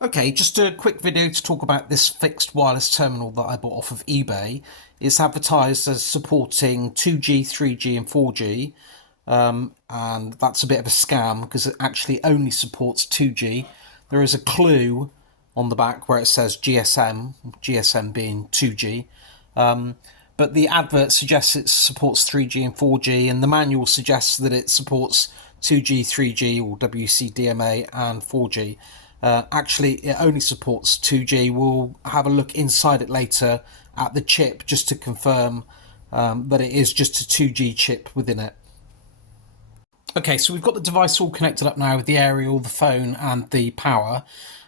Okay, just a quick video to talk about this fixed wireless terminal that I bought off of eBay. It's advertised as supporting 2G, 3G and 4G, and that's a bit of a scam because it actually only supports 2G. There is a clue on the back where it says GSM, GSM being 2G, but the advert suggests it supports 3G and 4G, and the manual suggests that it supports 2G, 3G or WCDMA and 4G. Actually, it only supports 2G. We'll have a look inside it later at the chip just to confirm that it is just a 2G chip within it. Okay, so we've got the device all connected up now with the aerial, the phone and the power.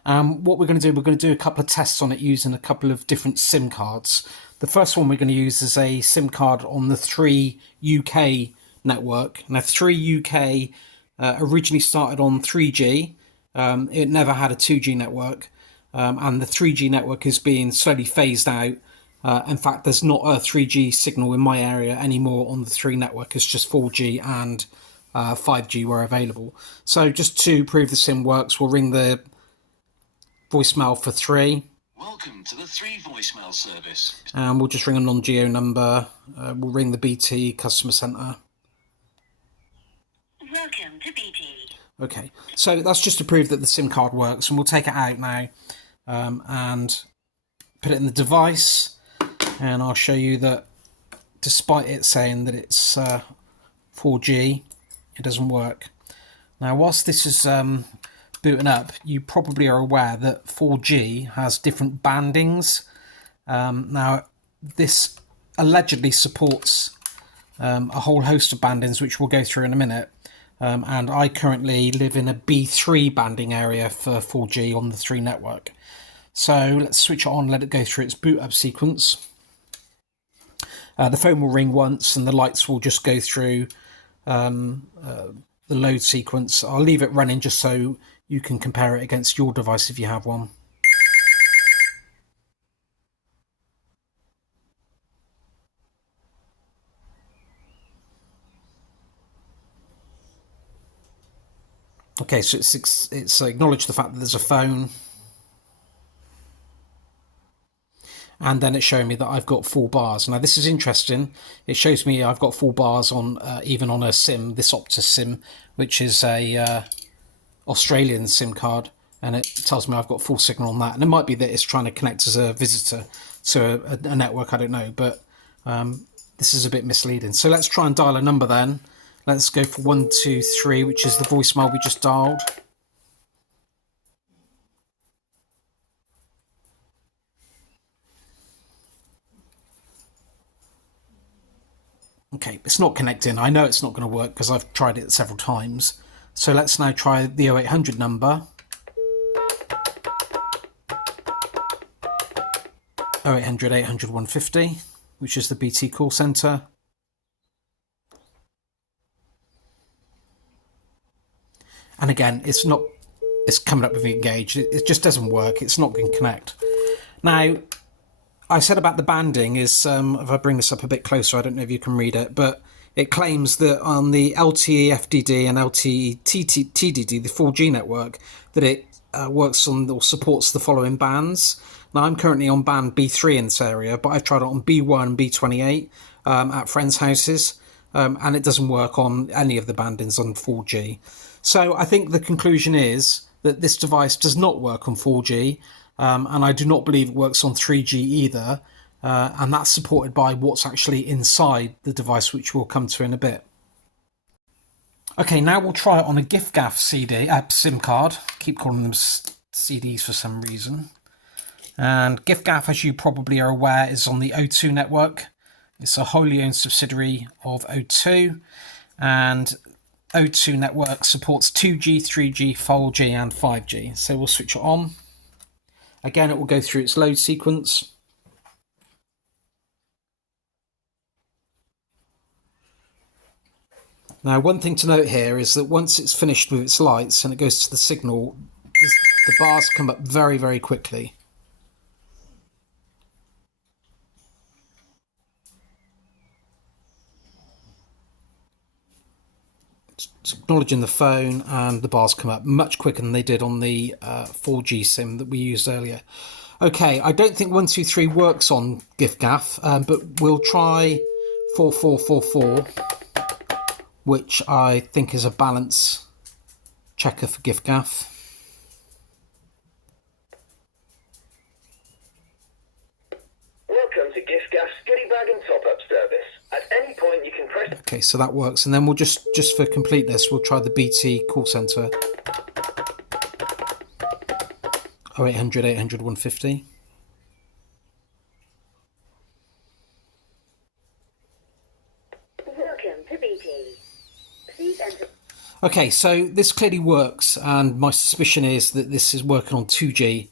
What we're going to do a couple of tests on it using a couple of different SIM cards. The first one we're going to use is a SIM card on the 3 UK network. Now 3 UK originally started on 3G. It never had a 2G network, and the 3G network is being slowly phased out. In fact, there's not a 3G signal in my area anymore on the 3 network. It's just 4G and 5G were available. So just to prove the SIM works, we'll ring the voicemail for 3. Welcome to the 3 voicemail service. And we'll just ring a non-geo number. We'll ring the BT customer centre. Welcome to BT. Okay, so that's just to prove that the SIM card works, and we'll take it out now and put it in the device, and I'll show you that despite it saying that it's 4G, it doesn't work. Now, whilst this is booting up, you probably are aware that 4G has different bandings. Now, this allegedly supports a whole host of bandings, which we'll go through in a minute. And I currently live in a B3 banding area for 4G on the 3 network. So let's switch it on, let it go through its boot up sequence. The phone will ring once and the lights will just go through the load sequence. I'll leave it running just so you can compare it against your device if you have one. Okay, so it's acknowledged the fact that there's a phone. And then it's showing me that I've got 4 bars. Now this is interesting. It shows me I've got 4 bars on even on a SIM, this Optus SIM, which is a Australian SIM card, and it tells me I've got full signal on that. And it might be that it's trying to connect as a visitor to a network, I don't know, but this is a bit misleading. So let's try and dial a number then. Let's go for 123, which is the voicemail we just dialed. Okay, it's not connecting. I know it's not going to work because I've tried it several times. So let's now try the 0800 number. 0800 800 150, which is the BT call centre. And again, it's coming up with engaged. It just doesn't work. It's not going to connect. Now, I said about the banding is, if I bring this up a bit closer, I don't know if you can read it, but it claims that on the LTE FDD and LTE TDD, the 4G network, that it works on or supports the following bands. Now, I'm currently on band B3 in this area, but I've tried it on B1, B28 at friends' houses, and it doesn't work on any of the bandings on 4G. So I think the conclusion is that this device does not work on 4G, and I do not believe it works on 3G either, and that's supported by what's actually inside the device, which we'll come to in a bit. Okay, now we'll try it on a giffgaff SIM card. Keep calling them CDs for some reason. And giffgaff, as you probably are aware, is on the O2 network. It's a wholly owned subsidiary of O2, and O2 network supports 2G, 3G, 4G and 5G. So we'll switch it on. Again, it will go through its load sequence. Now, one thing to note here is that once it's finished with its lights and it goes to the signal, the bars come up very, very quickly. acknowledging the phone, and the bars come up much quicker than they did on the 4G SIM that we used earlier. Okay, I don't think 123 works on giffgaff, but we'll try 4444, which I think is a balance checker for giffgaff. Welcome to giffgaff's goodie bag and top-up service. At any point you can press... Okay, so that works, and then we'll just for completeness, we'll try the BT call centre. 0800 800 150. Welcome to BT. Please enter. Okay, so this clearly works, and my suspicion is that this is working on 2G.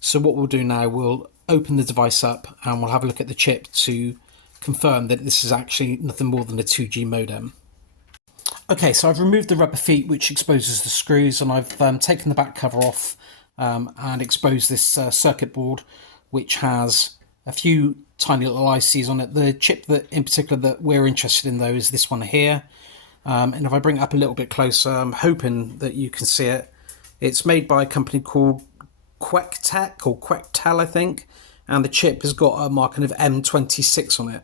So what we'll do now, we'll open the device up and we'll have a look at the chip to confirm that this is actually nothing more than a 2G modem. Okay, so I've removed the rubber feet which exposes the screws, and I've taken the back cover off and exposed this circuit board, which has a few tiny little ICs on it. The chip that in particular that we're interested in though is this one here. And if I bring it up a little bit closer, I'm hoping that you can see it. It's made by a company called Quectel, I think, and the chip has got a marking of M26 on it.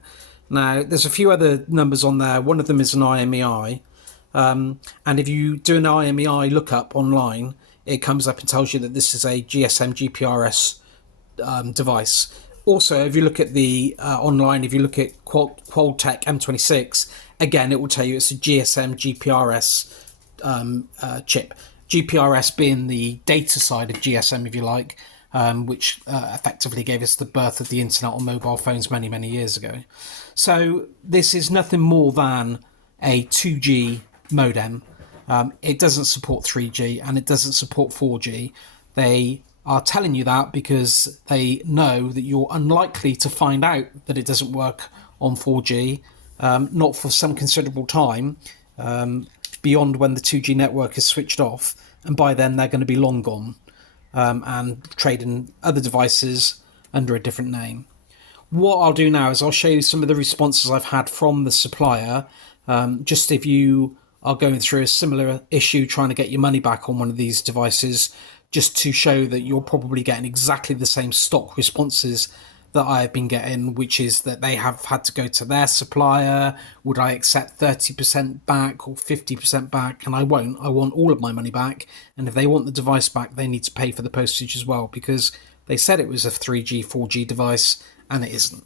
Now, there's a few other numbers on there. One of them is an IMEI, and if you do an IMEI lookup online, it comes up and tells you that this is a GSM GPRS device. Also, if you look at the online, if you look at Qualtech M26, again, it will tell you it's a GSM GPRS chip. GPRS being the data side of GSM, if you like, which effectively gave us the birth of the internet on mobile phones many, many years ago. So this is nothing more than a 2G modem. It doesn't support 3G and it doesn't support 4G. They are telling you that because they know that you're unlikely to find out that it doesn't work on 4G, not for some considerable time, beyond when the 2G network is switched off, and by then they're going to be long gone and trading other devices under a different name. What I'll do now is I'll show you some of the responses I've had from the supplier, just if you are going through a similar issue trying to get your money back on one of these devices, just to show that you're probably getting exactly the same stock responses that I've been getting, which is that they have had to go to their supplier. Would I accept 30% back or 50% back? And I won't. I want all of my money back. And if they want the device back, they need to pay for the postage as well, because they said it was a 3G, 4G device, and it isn't.